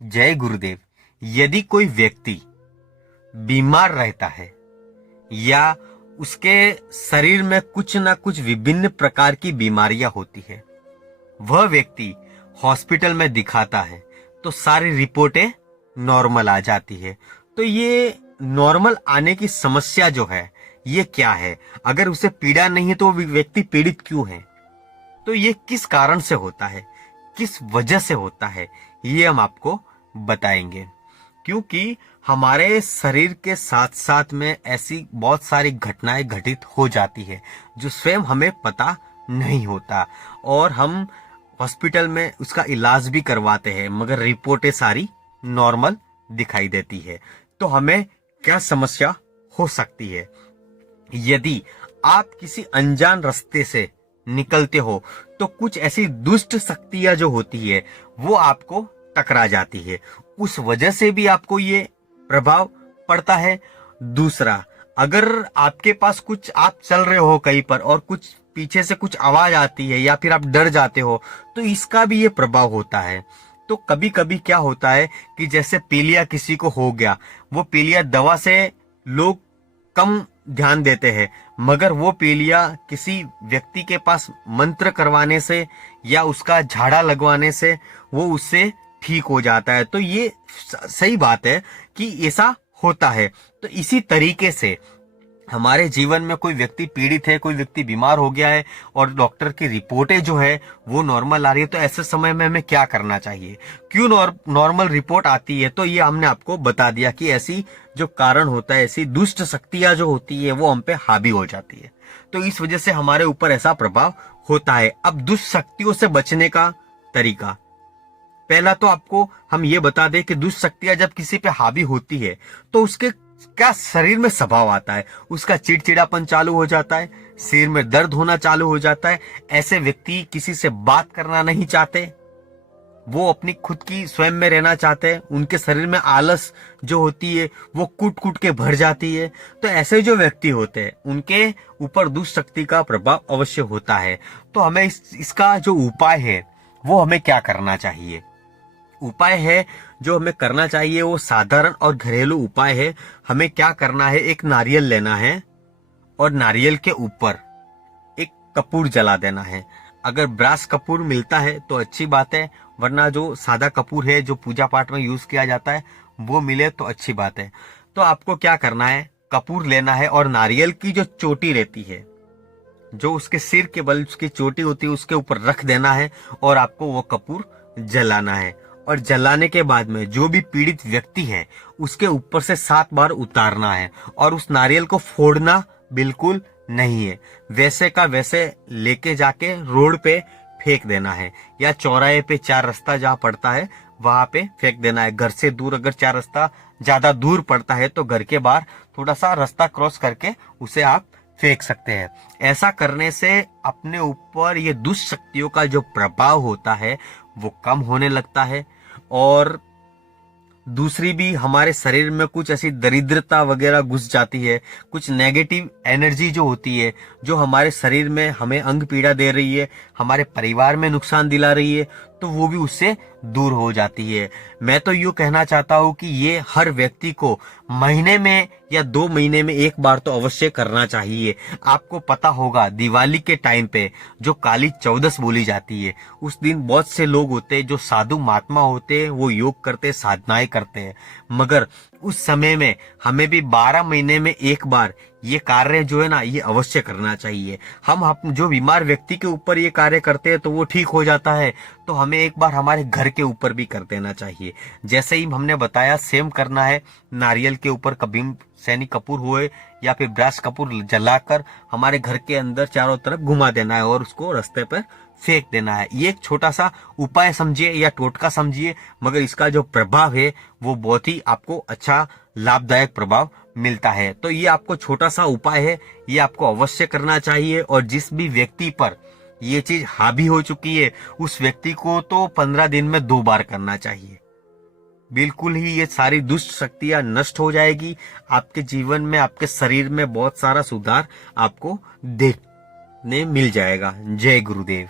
जय गुरुदेव। यदि कोई व्यक्ति बीमार रहता है या उसके शरीर में कुछ ना कुछ विभिन्न प्रकार की बीमारियां होती है, वह व्यक्ति हॉस्पिटल में दिखाता है तो सारी रिपोर्टें नॉर्मल आ जाती है। तो ये नॉर्मल आने की समस्या जो है ये क्या है? अगर उसे पीड़ा नहीं है तो वो व्यक्ति पीड़ित क्यों है? तो ये किस कारण से होता है, किस वजह से होता है, ये हम आपको बताएंगे। क्योंकि हमारे शरीर के साथ साथ में ऐसी बहुत सारी घटनाएं घटित हो जाती है जो स्वयं हमें पता नहीं होता, और हम हॉस्पिटल में उसका इलाज भी करवाते हैं मगर रिपोर्टें सारी नॉर्मल दिखाई देती है। तो हमें क्या समस्या हो सकती है? यदि आप किसी अनजान रास्ते से निकलते हो तो कुछ ऐसी दुष्ट शक्तियां जो होती है वो आपको टकरा जाती है, उस वजह से भी आपको ये प्रभाव पड़ता है। दूसरा, अगर आपके पास कुछ आप चल रहे हो कहीं पर और कुछ पीछे से कुछ आवाज आती है या फिर आप डर जाते हो तो इसका भी ये प्रभाव होता है। तो कभी कभी क्या होता है कि जैसे पीलिया किसी को हो गया, वो पीलिया दवा से लोग कम ध्यान देते हैं, मगर वो पीलिया किसी व्यक्ति के पास मंत्र करवाने से या उसका झाड़ा लगवाने से वो उससे ठीक हो जाता है। तो ये सही बात है कि ऐसा होता है। तो इसी तरीके से हमारे जीवन में कोई व्यक्ति पीड़ित है, कोई व्यक्ति बीमार हो गया है और डॉक्टर की रिपोर्टें जो है वो नॉर्मल आ रही है, तो ऐसे समय में हमें क्या करना चाहिए? क्यों नॉर्मल रिपोर्ट आती है? तो ये हमने आपको बता दिया कि ऐसी जो कारण होता है, ऐसी दुष्ट शक्तियां जो होती है वो हम पे हावी हो जाती है, तो इस वजह से हमारे ऊपर ऐसा प्रभाव होता है। अब दुष्ट शक्तियों से बचने का तरीका, पहला तो आपको हम ये बता दें कि दुष्ट शक्तियां जब किसी पे हावी होती है तो उसके क्या शरीर में स्वभाव आता है, उसका चिड़चिड़ापन चालू हो जाता है, सिर में दर्द होना चालू हो जाता है। ऐसे व्यक्ति किसी से बात करना नहीं चाहते, वो अपनी खुद की स्वयं में रहना चाहते हैं, उनके शरीर में आलस जो होती है वो कूट कूट के भर जाती है। तो ऐसे जो व्यक्ति होते हैं उनके ऊपर दुष्ट शक्ति का प्रभाव अवश्य होता है। तो हमें इसका जो उपाय है वो हमें क्या करना चाहिए? उपाय है जो हमें करना चाहिए वो साधारण और घरेलू उपाय है। हमें क्या करना है, एक नारियल लेना है और नारियल के ऊपर एक कपूर जला देना है। अगर ब्रास कपूर मिलता है तो अच्छी बात है, वरना जो सादा कपूर है जो पूजा पाठ में यूज किया जाता है वो मिले तो अच्छी बात है। तो आपको क्या करना है, कपूर लेना है और नारियल की जो चोटी रहती है, जो उसके सिर के बल उसकी चोटी होती है, उसके ऊपर रख देना है और आपको वो कपूर जलाना है। और जलाने के बाद में जो भी पीड़ित व्यक्ति है उसके ऊपर से 7 बार उतारना है, और उस नारियल को फोड़ना बिल्कुल नहीं है, वैसे का वैसे लेके जाके रोड पे फेंक देना है, या चौराहे पे 4 रास्ता जहाँ पड़ता है वहां पे फेंक देना है। घर से दूर, अगर 4 रास्ता ज्यादा दूर पड़ता है तो घर के बाहर थोड़ा सा रास्ता क्रॉस करके उसे आप फेंक सकते हैं। ऐसा करने से अपने ऊपर ये दुष्ट शक्तियों का जो प्रभाव होता है वो कम होने लगता है। और दूसरी भी, हमारे शरीर में कुछ ऐसी दरिद्रता वगैरह घुस जाती है, कुछ नेगेटिव एनर्जी जो होती है जो हमारे शरीर में हमें अंग पीड़ा दे रही है, हमारे परिवार में नुकसान दिला रही है, तो वो भी उससे दूर हो जाती है। मैं तो यूँ कहना चाहता हूँ कि ये हर व्यक्ति को महीने में या 2 महीने में एक बार तो अवश्य करना चाहिए। आपको पता होगा दिवाली के टाइम पे जो काली चौदस बोली जाती है, उस दिन बहुत से लोग होते हैं जो साधु महात्मा होते हैं, वो योग करते, साधनाएं करते हैं, मगर उस समय में हमें भी 12 महीने में एक बार ये कार्य जो है ना ये अवश्य करना चाहिए। हम जो बीमार व्यक्ति के ऊपर ये कार्य करते हैं तो वो ठीक हो जाता है, तो हमें एक बार हमारे घर के ऊपर भी कर देना चाहिए। जैसे ही हमने बताया सेम करना है, नारियल के ऊपर कभी सैनी कपूर हुए या फिर ब्रास कपूर जलाकर हमारे घर के अंदर चारों तरफ घुमा देना है और उसको रास्ते पर फेंक देना है। ये एक छोटा सा उपाय समझिए या टोटका समझिए, मगर इसका जो प्रभाव है वो बहुत ही आपको अच्छा लाभदायक प्रभाव मिलता है। तो ये आपको छोटा सा उपाय है, ये आपको अवश्य करना चाहिए। और जिस भी व्यक्ति पर ये चीज हावी हो चुकी है उस व्यक्ति को तो 15 दिन में 2 बार करना चाहिए। बिल्कुल ही ये सारी दुष्ट शक्तियां नष्ट हो जाएगी, आपके जीवन में, आपके शरीर में बहुत सारा सुधार आपको देखने मिल जाएगा। जय गुरुदेव।